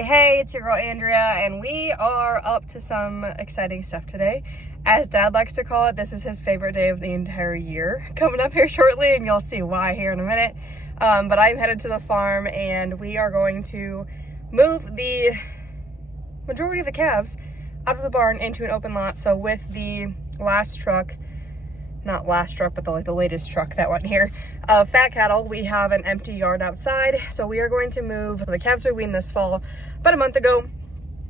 Hey, it's your girl Andrea, and we are up to some exciting stuff today. As Dad likes to call it, this is his favorite day of the entire year. Coming up here shortly, and you'll see why here in a minute. But I'm headed to the farm, and we are going to move the majority of the calves out of the barn into an open lot. So with the last truck, not last truck, but the latest truck that went here, of fat cattle, we have an empty yard outside. So we are going to move the calves we weaned this fall about a month ago,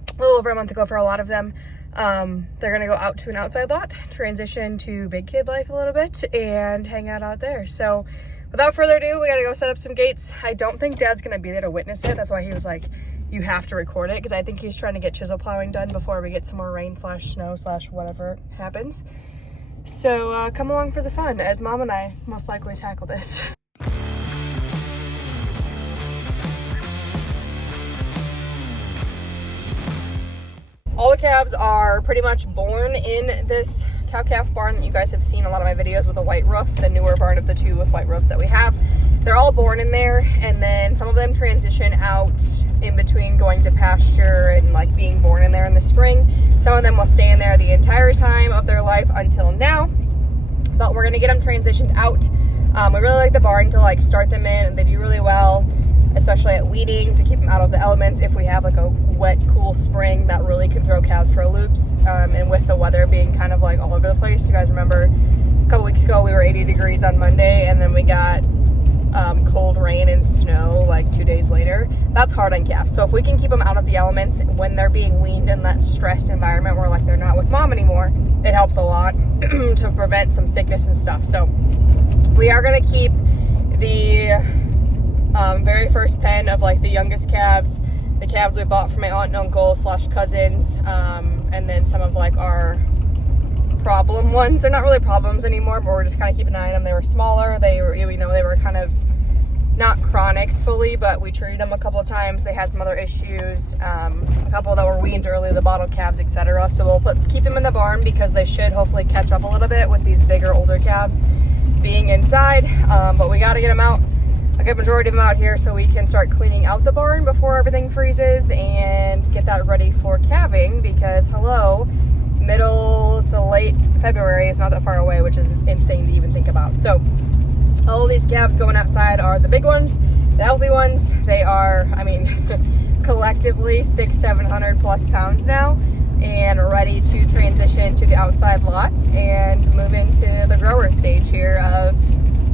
a little over a month ago for a lot of them. They're gonna go out to an outside lot, transition to big kid life a little bit, and hang out there. So without further ado, we gotta go set up some gates. I don't think Dad's gonna be there to witness it. That's why he was like, you have to record it, because I think he's trying to get chisel plowing done before we get some more rain / snow / whatever happens. So come along for the fun as Mom and I most likely tackle this. All the calves are pretty much born in this cow-calf barn that you guys have seen a lot of my videos with a white roof, the newer barn of the two with white roofs that we have. They're all born in there, and then some of them transition out in between going to pasture and like being born in there in the spring. Some of them will stay in there the entire time of their life until now, but we're gonna get them transitioned out. We really like the barn to like start them in, and they do really well, especially at weeding, to keep them out of the elements if we have like a wet, cool spring that really can throw calves for loops. And with the weather being kind of like all over the place, you guys remember a couple weeks ago we were 80 degrees on Monday, and then we got cold rain and snow like 2 days later. That's hard on calves. So if we can keep them out of the elements when they're being weaned in that stressed environment where like they're not with mom anymore, it helps a lot to prevent some sickness and stuff. So we are going to keep the very first pen of like the youngest calves, the calves we bought from my aunt and uncle / cousins, and then some of like our problem ones. They're not really problems anymore, but we're just kind of keeping an eye on them. They were smaller. We know they were kind of not chronics fully, but we treated them a couple of times. They had some other issues, a couple that were weaned early, the bottle calves, etc. So we'll keep them in the barn because they should hopefully catch up a little bit with these bigger, older calves being inside. But we got to get them out, a good majority of them out here, so we can start cleaning out the barn before everything freezes and get that ready for calving, because hello, middle to late February is not that far away, which is insane to even think about. So all of these calves going outside are the big ones, the healthy ones. They are, I mean, collectively 600-700 plus pounds now, and ready to transition to the outside lots and move into the grower stage here of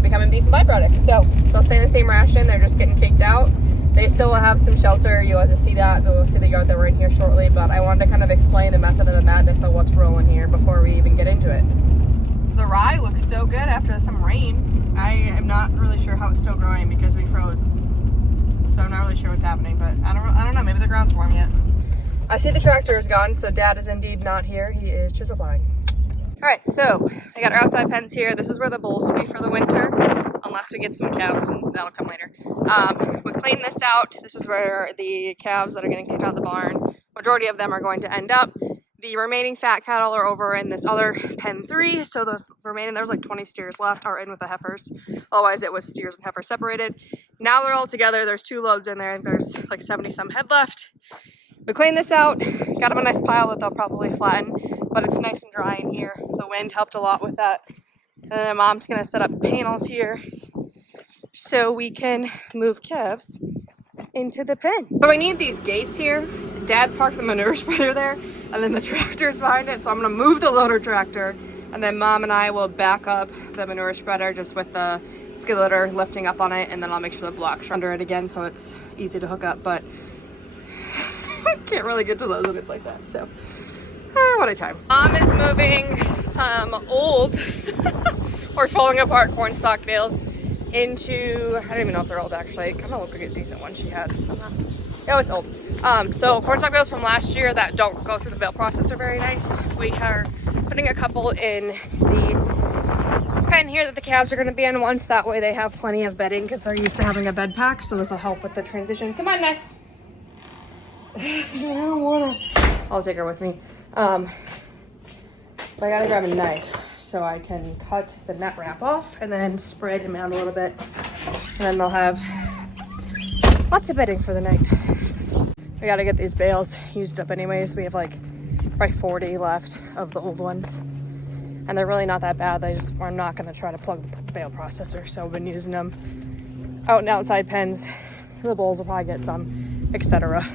becoming beef and byproducts. So they'll stay in the same ration. They're just getting kicked out. They still will have some shelter. You guys will see that. They'll see the yard that we're in here shortly, but I wanted to kind of explain the method of the madness of what's rolling here before we even get into it. The rye looks so good after some rain. I am not really sure how it's still growing because we froze. So I'm not really sure what's happening, but I don't know. Maybe the ground's warm yet. I see the tractor is gone, so Dad is indeed not here. He is chisel plowing. All right, so I got our outside pens here. This is where the bulls will be for the winter, unless we get some cows, and that'll come later. We clean this out. This is where the calves that are getting kicked out of the barn, majority of them are going to end up. The remaining fat cattle are over in this other pen 3. So those remaining, there's like 20 steers left, are in with the heifers. Otherwise it was steers and heifers separated. Now they're all together. There's 2 loads in there, and there's like 70 some head left. We cleaned this out, got them a nice pile that they'll probably flatten, but it's nice and dry in here. The wind helped a lot with that. And then Mom's gonna set up panels here so we can move calves into the pen. So we need these gates here. Dad parked the manure spreader there, and then the tractor's behind it. So I'm gonna move the loader tractor, and then Mom and I will back up the manure spreader just with the skid loader lifting up on it, and then I'll make sure the blocks are under it again so it's easy to hook up, but can't really get to those when it's like that, so what a time. Mom is moving some old or falling apart corn stalk bales into, I don't even know if they're old actually. It kind of looked like a decent one she had. Oh, it's old. So corn stalk bales from last year that don't go through the bale process are very nice. We are putting a couple in the pen here that the calves are going to be in once. That way they have plenty of bedding because they're used to having a bed pack, so this will help with the transition. Come on, Ness. I don't wanna. I'll take her with me. But I gotta grab a knife so I can cut the net wrap off and then spread him out a little bit. And then they'll have lots of bedding for the night. We gotta get these bales used up anyways. We have like probably 40 left of the old ones. And they're really not that bad. I'm not gonna try to plug the bale processor. So I've been using them out in outside pens. The bulls will probably get some, etc.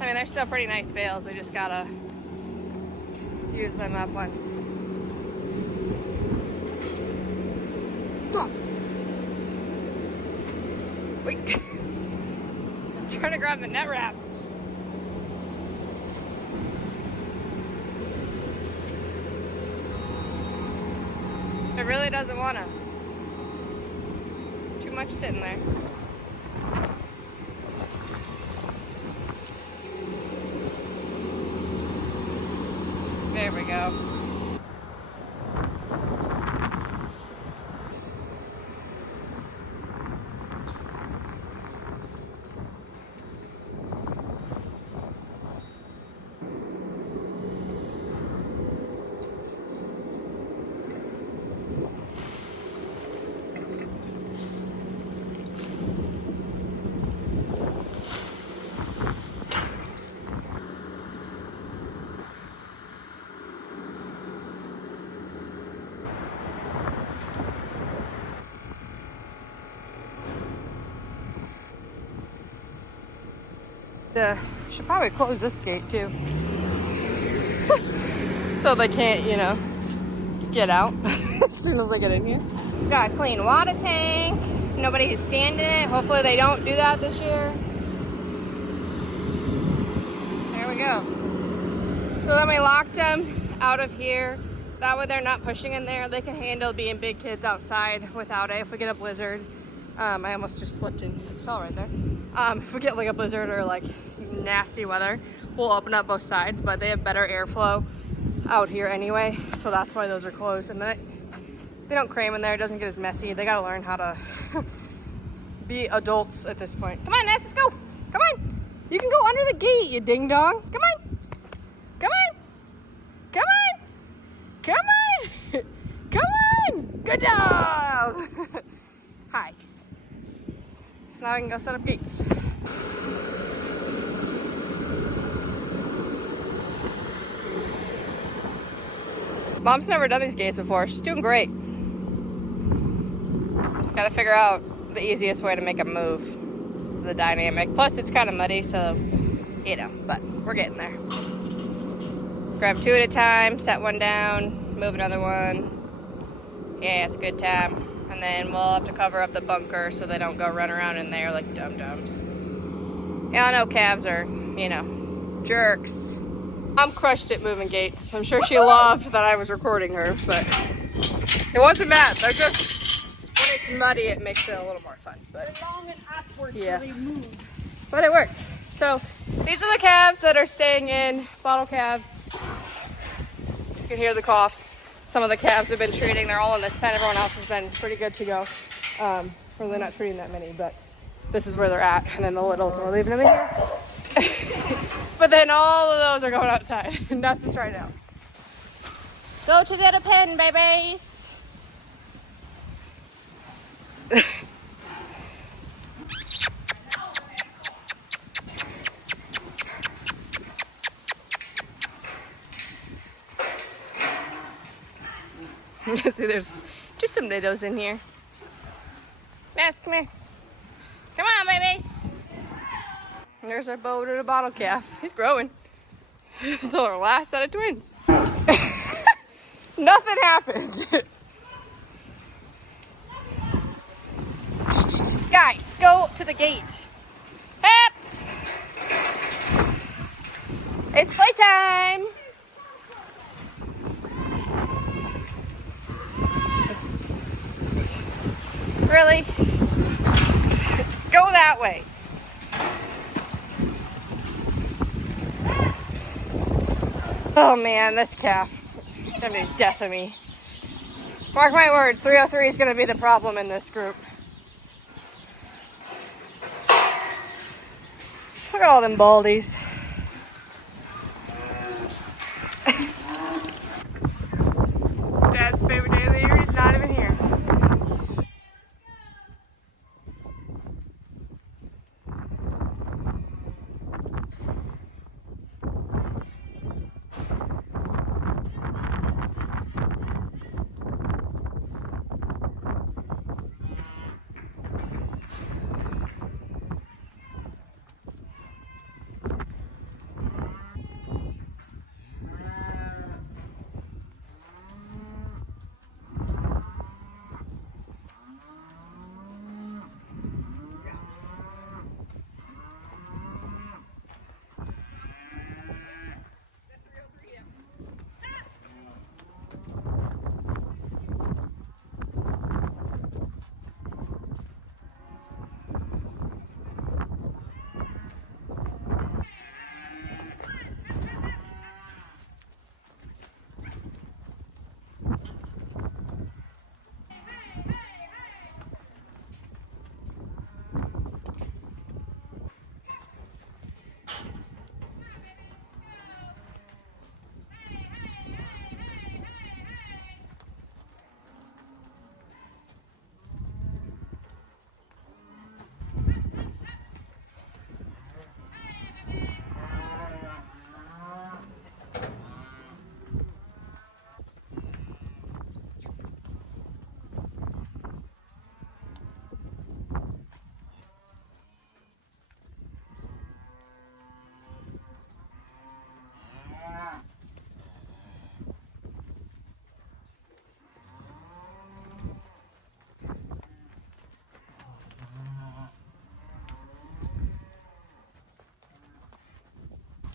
I mean, they're still pretty nice bales. We just gotta use them up once. Stop! Wait. I'm trying to grab the net wrap. It really doesn't wanna. Too much sitting there. There we go. Should probably close this gate too. So they can't, you know, get out as soon as they get in here. Got a clean water tank. Nobody is standing it. Hopefully they don't do that this year. There we go. So then we locked them out of here. That way they're not pushing in there. They can handle being big kids outside without it. If we get a blizzard, I almost just slipped and fell right there. If we get like a blizzard or like nasty weather, we'll open up both sides, but they have better airflow out here anyway, so that's why those are closed. And then they don't cram in there, it doesn't get as messy. They gotta learn how to be adults at this point. Come on, Ness, let's go. Come on. You can go under the gate, you ding dong. Come on. Come on. Come on. Come on. Come on. Good job. Hi. So now I can go set up gates. Mom's never done these gates before. She's doing great. Just gotta figure out the easiest way to make them move. It's the dynamic. Plus, it's kind of muddy, so, you know, but we're getting there. Grab two at a time, set one down, move another one. Yeah, it's a good time. And then we'll have to cover up the bunker so they don't go run around in there like dum-dums. Yeah, I know calves are, you know, jerks. Mom crushed it moving gates. I'm sure she loved that I was recording her, but it wasn't bad. They're just, when it's muddy, it makes it a little more fun. But they're long and awkward, yeah. so they move. But it works. So these are the calves that are staying in, bottle calves. You can hear the coughs. Some of the calves have been treating. They're all in this pen. Everyone else has been pretty good to go. They're not treating that many, but this is where they're at. And then the littles, we're leaving them in here. But then all of those are going outside. And that's just right now. Go to the pen, babies. See, there's just some niddos in here. Mask, come here. Come on, babies. And there's our bow to the bottle calf. He's growing. Until our last set of twins. Nothing happened. Guys, go to the gate. Hep! It's playtime. Really? Go that way. Oh man, this calf is gonna be death of me. Mark my words, 303 is gonna be the problem in this group. Look at all them baldies. It's Dad's favorite day of the year, he's not even here.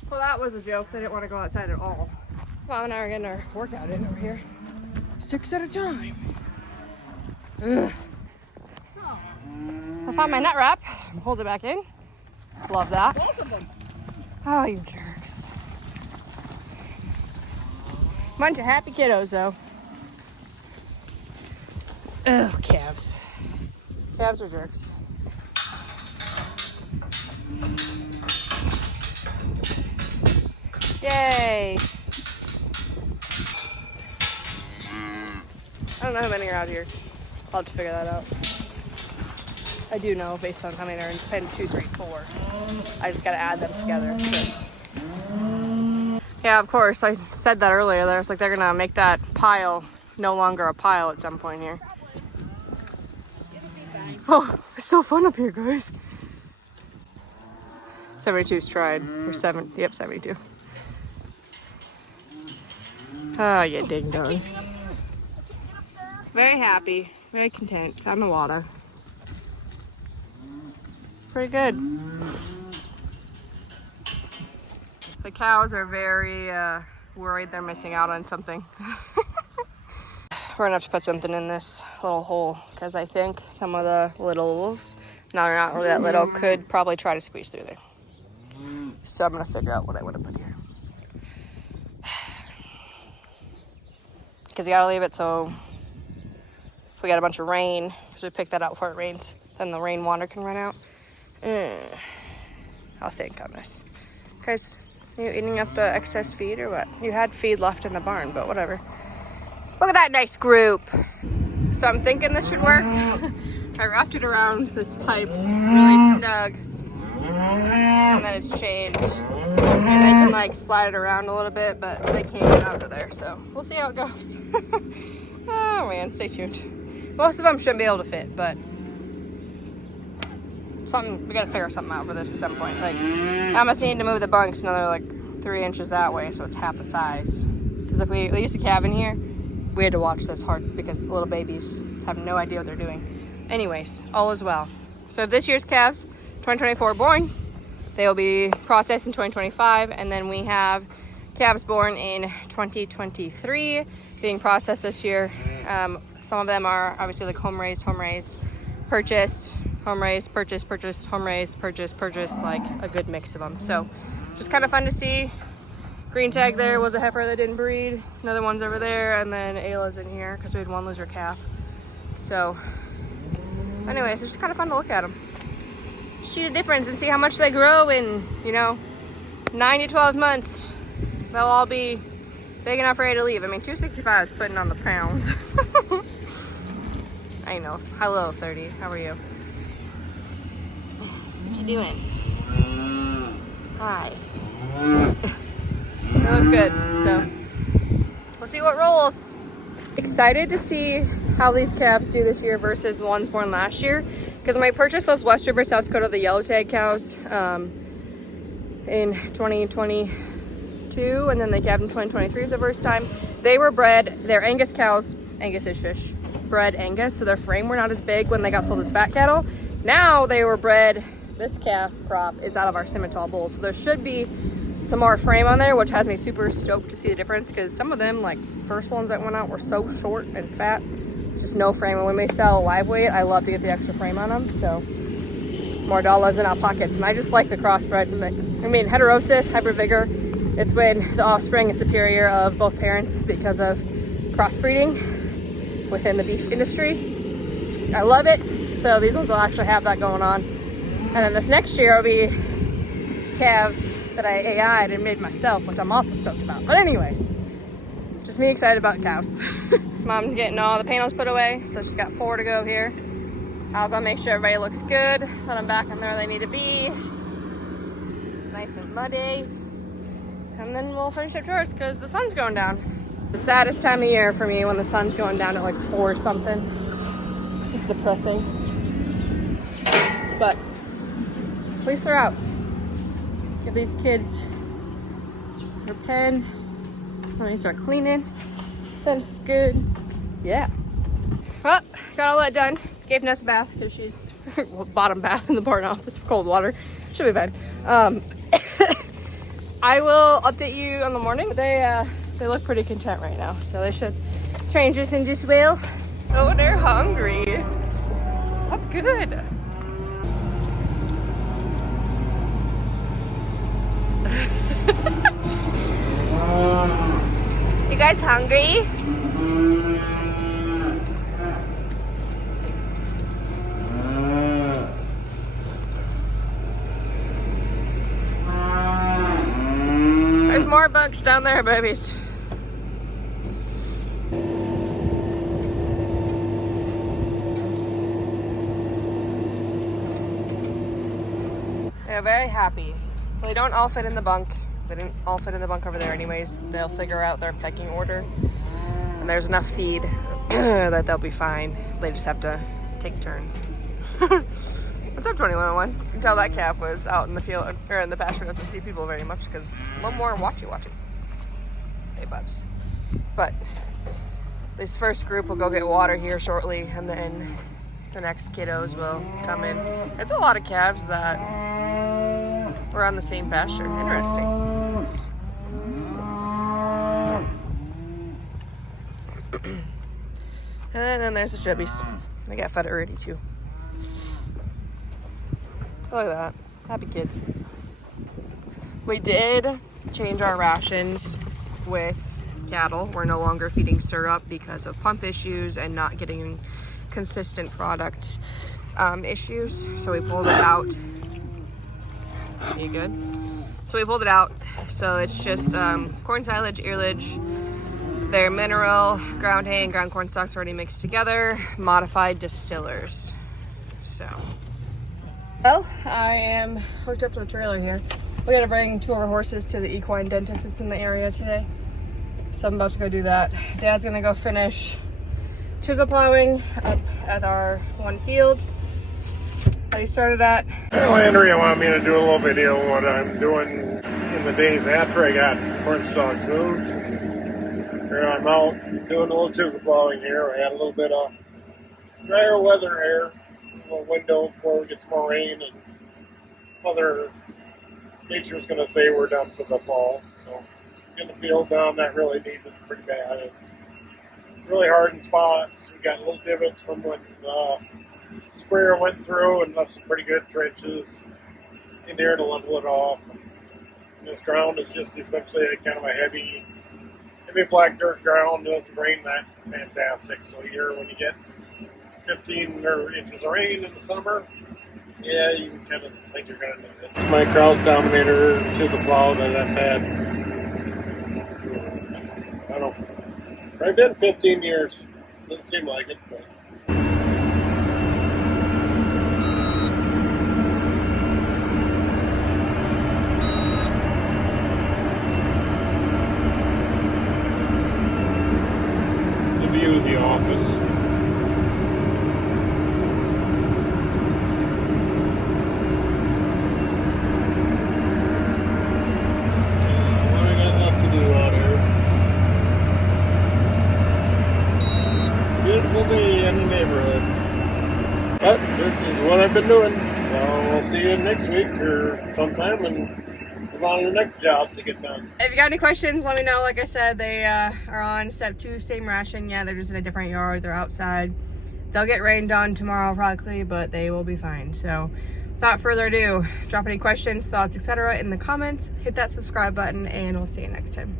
Well, that was a joke. They didn't want to go outside at all. Mom and I are getting our workout in over here. 6 at a time. Ugh. I found my nut wrap. Hold it back in. Love that. Both of them. Oh, you jerks. Bunch of happy kiddos, though. Ugh, calves. Calves are jerks. Yay! I don't know how many are out here. I'll have to figure that out. I do know based on how many are in pen 2, 3, 4. I just gotta add them together. So. Yeah, of course. I said that earlier. There's like they're gonna make that pile no longer a pile at some point here. Oh, it's so fun up here, guys. 72's tried. Or 7. Yep, 72. Oh, yeah, ding dongs. Very happy, very content on the water. Pretty good. The cows are very worried they're missing out on something. We're gonna have to put something in this little hole because I think some of the littles, no, they're not really that little, could probably try to squeeze through there. So I'm gonna figure out what I want to put here. Because you gotta leave it so if we got a bunch of rain, because we picked that out before it rains, then the rainwater can run out. I'll think on this. Guys, are you eating up the excess feed or what? You had feed left in the barn, but whatever. Look at that nice group. So I'm thinking this should work. I wrapped it around this pipe really snug. And then it's chained. And they can like slide it around a little bit, but they can't get under there. So we'll see how it goes. Oh man, stay tuned. Most of them shouldn't be able to fit, but we gotta figure something out for this at some point. Like I'm gonna need to move the bunks another like 3 inches that way, so it's half the size. Because if we used to calve in here, we had to watch this hard because little babies have no idea what they're doing. Anyways, all is well. So this year's calves, 2024 born, they will be processed in 2025, and then we have calves born in 2023 being processed this year. Some of them are obviously like home raised, purchased, home raised, purchased, home raised, purchased, like a good mix of them. So just kind of fun to see. Green tag there was a heifer that didn't breed. Another one's over there, and then Ayla's in here because we had one loser calf. So anyways, it's just kind of fun to look at them. See the difference and see how much they grow in, 9 to 12 months. They'll all be big enough ready to leave. I mean, 265 is putting on the pounds. I know. Hello, 30. How are you? What you doing? Hi. They look good, so we'll see what rolls. Excited to see how these calves do this year versus the ones born last year. Because when I purchased those West River, South Dakota, the yellow tag cows in 2022, and then they calved in 2023 for the first time, they were bred, they're Angus cows, Angus-ish fish, bred Angus, so their frame were not as big when they got sold as fat cattle. Now they were bred, this calf crop is out of our Simmental bull, so there should be some more frame on there, which has me super stoked to see the difference, because some of them, like first ones that went out, were so short and fat, just no frame. And when we sell live weight, I love to get the extra frame on them, so more dollars in our pockets. And I just like the crossbred. Heterosis, hybrid vigor, it's when the offspring is superior of both parents because of crossbreeding within the beef industry. I love it. So these ones will actually have that going on. And then this next year will be calves that I AI'd and made myself, which I'm also stoked about. But anyways, just me excited about cows. Mom's getting all the panels put away, so she's got 4 to go here. I'll go make sure everybody looks good, let them back in there they need to be. It's nice and muddy. And then we'll finish our chores because the sun's going down. The saddest time of year for me when the sun's going down at like 4 or something. It's just depressing. But at least they're out. Give these kids their pen. Let me start cleaning. Fence is good. Yeah. Well, got all that done. Gave Ness a bath because she's bottom bath in the barn office of cold water. Should be fine. I will update you on the morning. They look pretty content right now, so they should transition just well. Oh, they're hungry. That's good. You guys hungry? There's more bugs down there, babies. They're very happy. So they don't all fit in the bunk. They didn't all fit in the bunk over there anyways. They'll figure out their pecking order. And there's enough feed that they'll be fine. They just have to take turns. What's up, 2101? You can tell that calf was out in the field, or in the pasture, doesn't see people very much because a little more watching. Hey, bubs. But this first group will go get water here shortly, and then the next kiddos will come in. It's a lot of calves that were on the same pasture. Interesting. And then there's the chubbies. They got fed already too. Look at that. Happy kids. We did change our rations with cattle. We're no longer feeding syrup because of pump issues and not getting consistent product issues. So we pulled it out. You good? So we pulled it out. So it's just corn silage, earlage, their mineral, ground hay, and ground corn stalks already mixed together, modified distillers. So, well, I am hooked up to the trailer here. We gotta bring 2 of our horses to the equine dentist that's in the area today. So I'm about to go do that. Dad's gonna go finish chisel plowing up at our one field that he started at. Well, Andrea wanted me to do a little video of what I'm doing in the days after I got corn stalks moved. Here I'm out doing a little chisel plowing here. We had a little bit of drier weather here little window before we get some more rain, and Mother Nature's going to say we're done for the fall. So getting the field done, that really needs it pretty bad. It's really hard in spots. We got little divots from when the sprayer went through and left some pretty good trenches in there to level it off. And this ground is just essentially kind of a heavy black dirt ground. It doesn't rain that fantastic. So here, when you get 15 inches of rain in the summer, yeah, you can kind of think you're going to need it. It's my Kraus Dominator chisel plow that I've had, I don't know, probably been 15 years. Doesn't seem like it, but. The view of the office. Beautiful day in the neighborhood. But this is what I've been doing. So we'll see you next week or sometime and move on to the next job to get done. If you got any questions, let me know. Like I said, they are on step 2, same ration. Yeah, they're just in a different yard. They're outside. They'll get rained on tomorrow probably, but they will be fine. So without further ado, drop any questions, thoughts, etc. in the comments. Hit that subscribe button, and we'll see you next time.